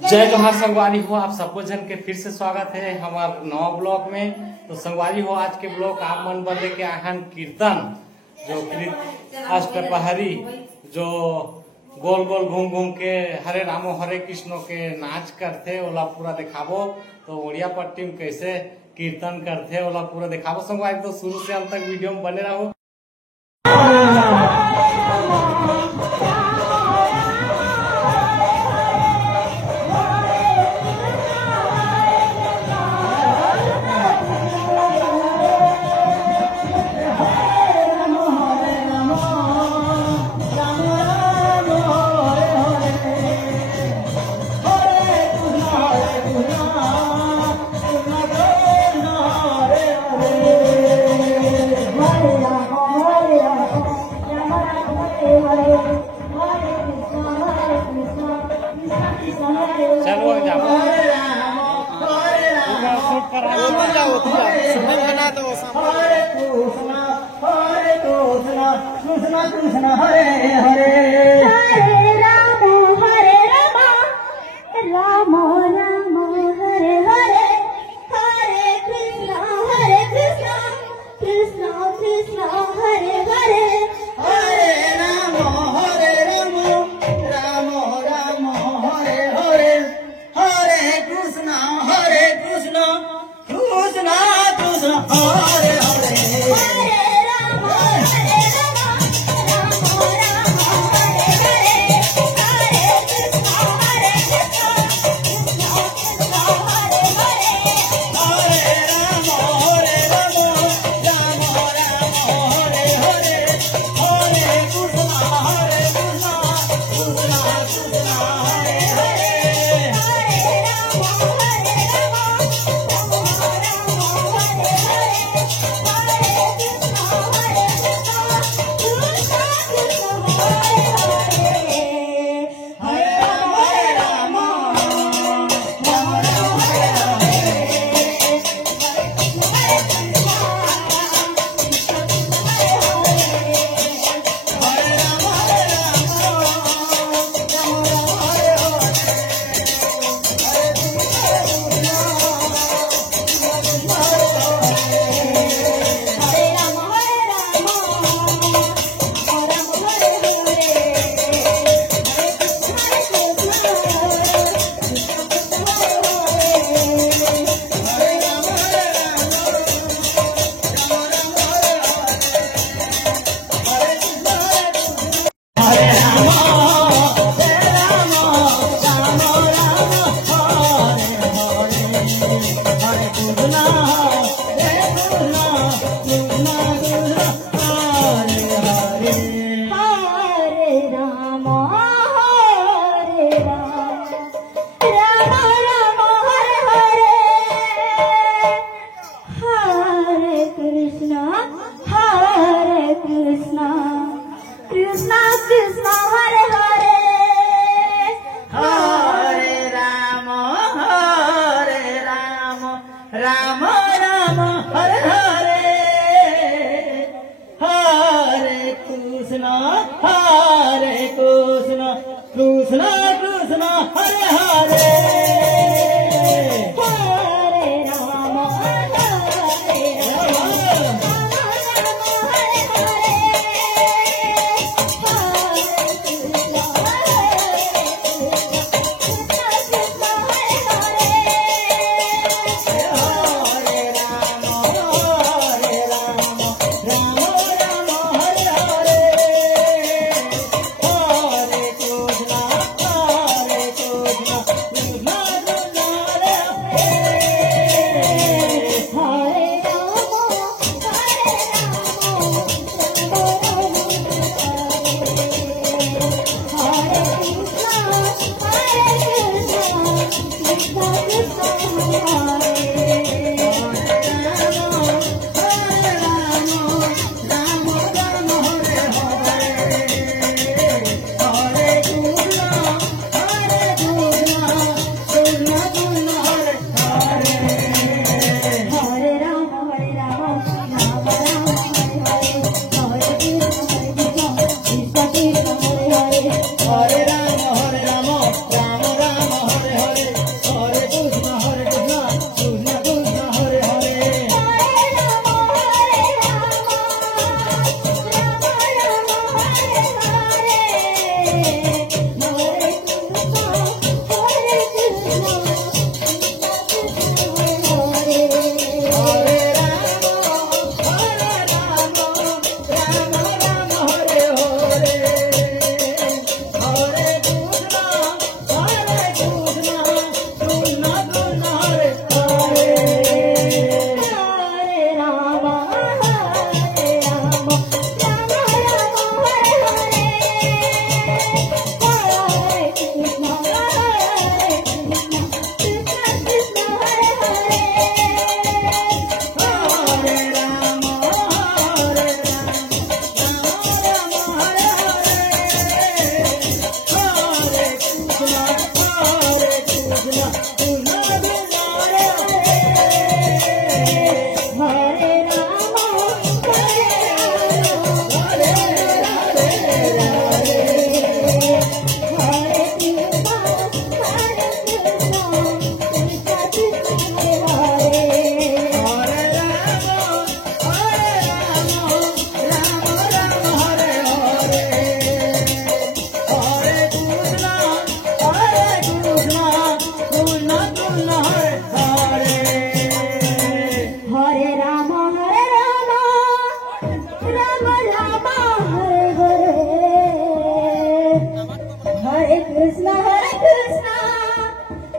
जय जोहार संगवारी हो, आप सबको जन के फिर से स्वागत है हमारे नवा ब्लॉग में। तो संगवारी हो, आज के ब्लॉग आप मन पर लेके आए हैं कीर्तन, जो अष्टपहरी जो गोल गोल घूम घूम के हरे रामो हरे कृष्णो के नाच करते ओला पूरा दिखाबो। तो उड़िया पट्टी में कैसे कीर्तन करते ओला पूरा दिखाबो संगवारी। तो शुरू से अंत तक वीडियो में बने रहो। चलो जाओ Krishna Hare Hare Hare Ram Ram Ram Hare Hare Hare Krishna Krishna Krishna Hare Hare Hare Ram Ram Ram Hare Hare Hare Krishna Krishna Krishna Hare Hare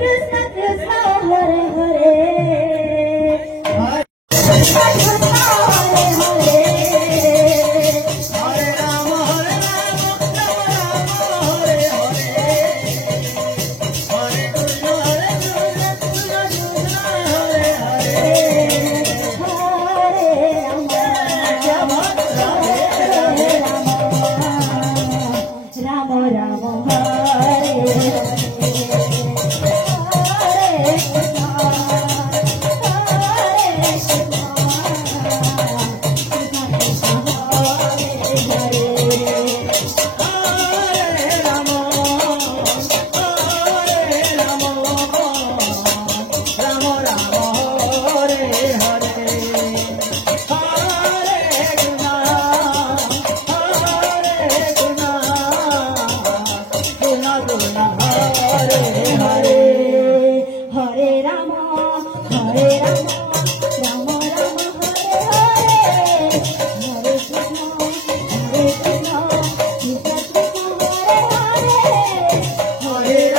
Krishna Krishna Hare Hare Krishna Krishna Hare Hare Hare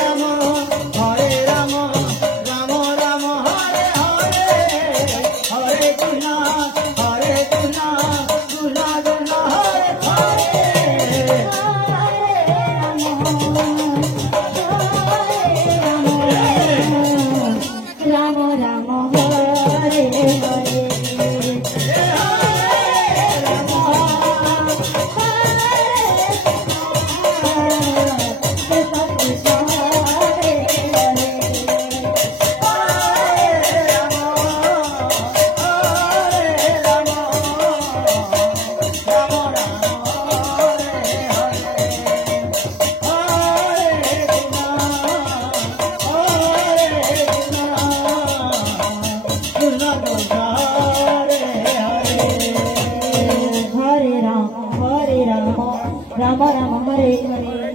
Rama Hare Rama Hare Hare Hare Krishna Krishna Krishna Hare Hare Rama Rama Hare Hare Krishna Rama Rama Hare Hare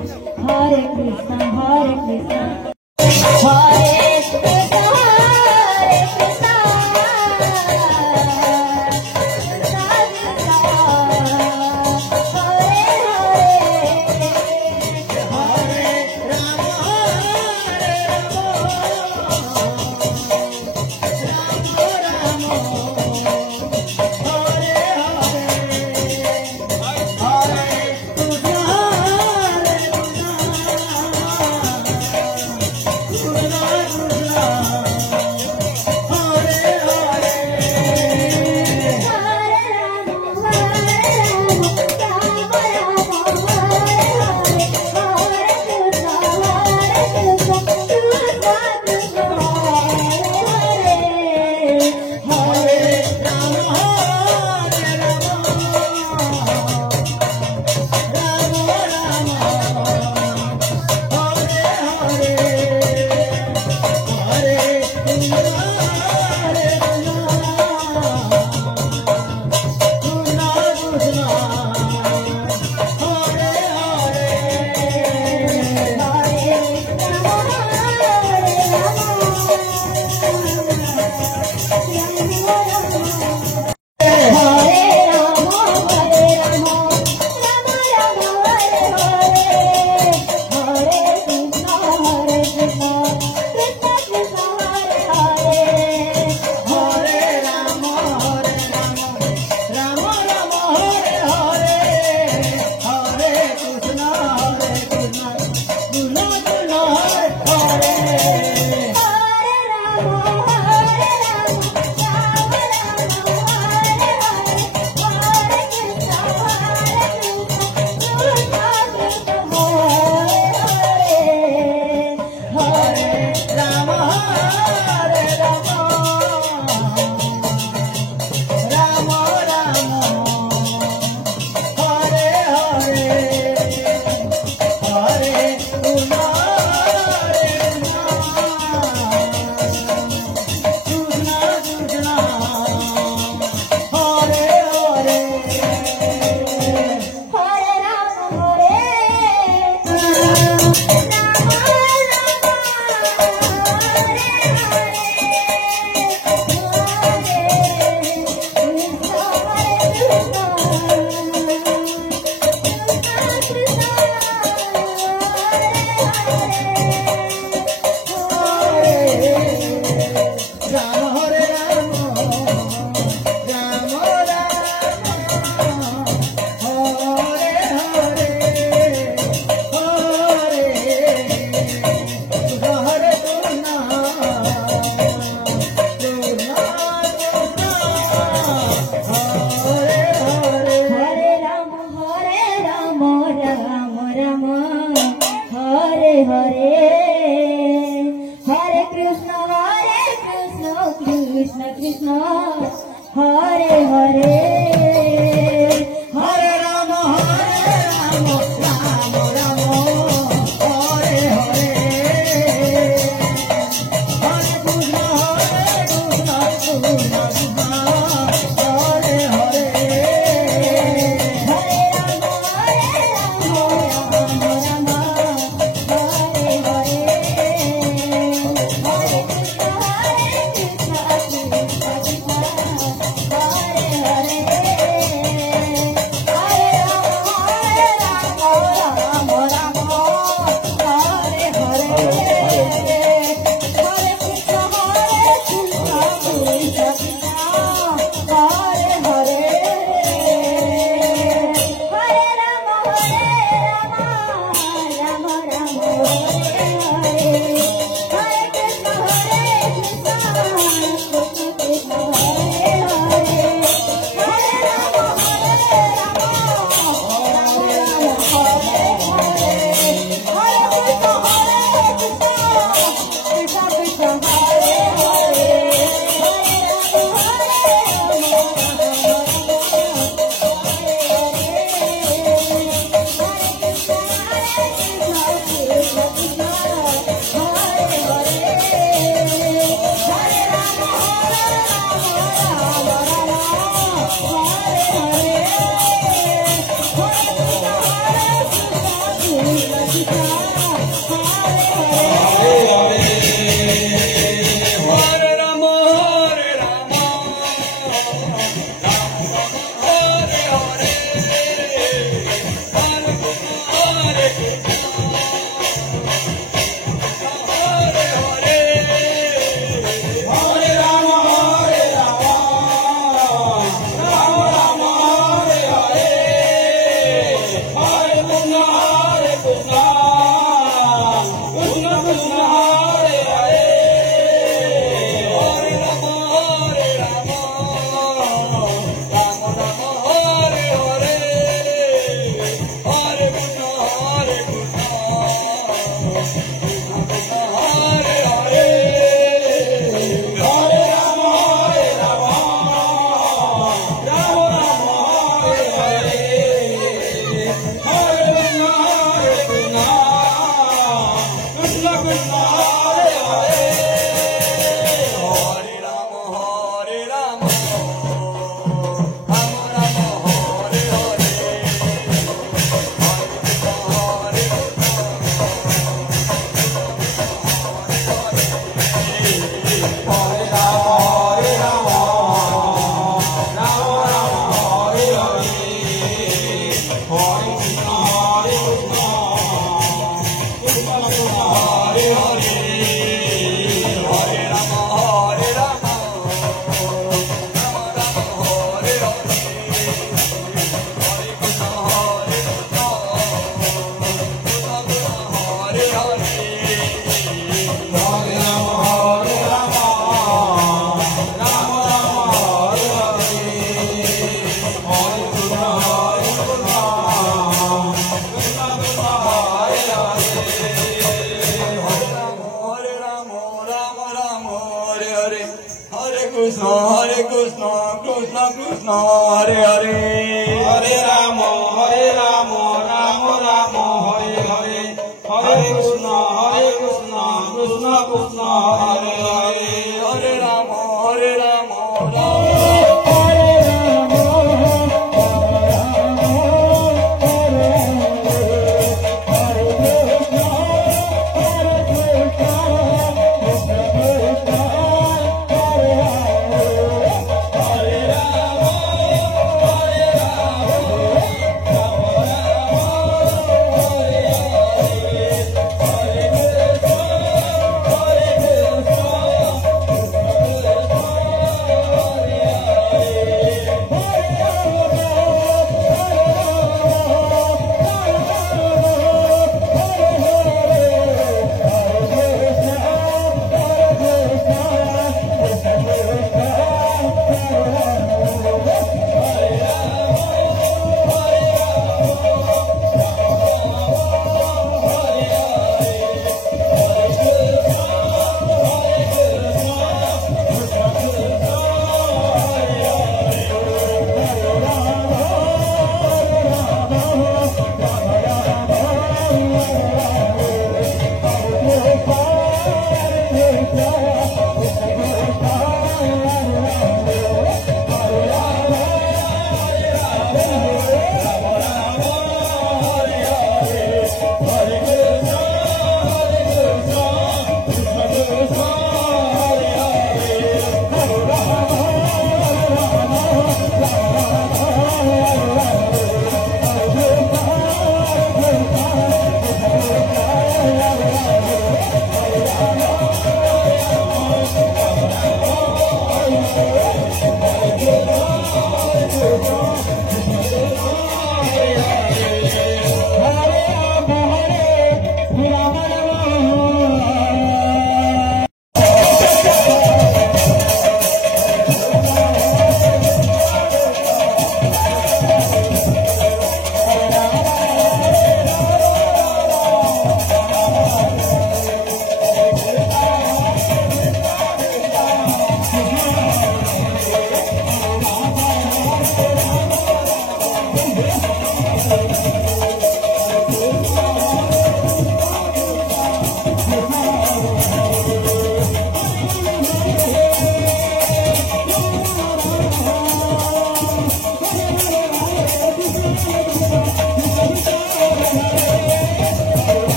Hare Krishna Hare Krishna Hare Krishna Hare Krishna Krishna Hare Hare Hare Ram Ram Ram Hare Hare Hare Krishna Krishna Krishna Hare Hare Hare Ram Ram Ram Hare Hare Hare Krishna Krishna Krishna Hare Hare Hare Ram Ram Ram Hare Hare Hare Krishna Krishna Krishna Hare Hare Hare Ram Ram Ram Hare Hare Hare Krishna Krishna Krishna Hare Hare Hare Ram Ram Hare Hare Hare Krishna Krishna Krishna Hare Hare Hare Ram Hare Hare Hare Hare Ram Ram Ram Hare Hare Hare Krishna Krishna Krishna Hare Hare Hare Ram Ram Ram Hare Hare Hare Krishna हरे Ram Ram Hare Hare Hare Krishna Krishna Hare Hare Hare Ram Ram Ram Hare Hare Hare Krishna, Krishna Krishna, Hare Hare, Hare Rama, Rama Rama, Hare Hare, Hare Krishna, Krishna Krishna,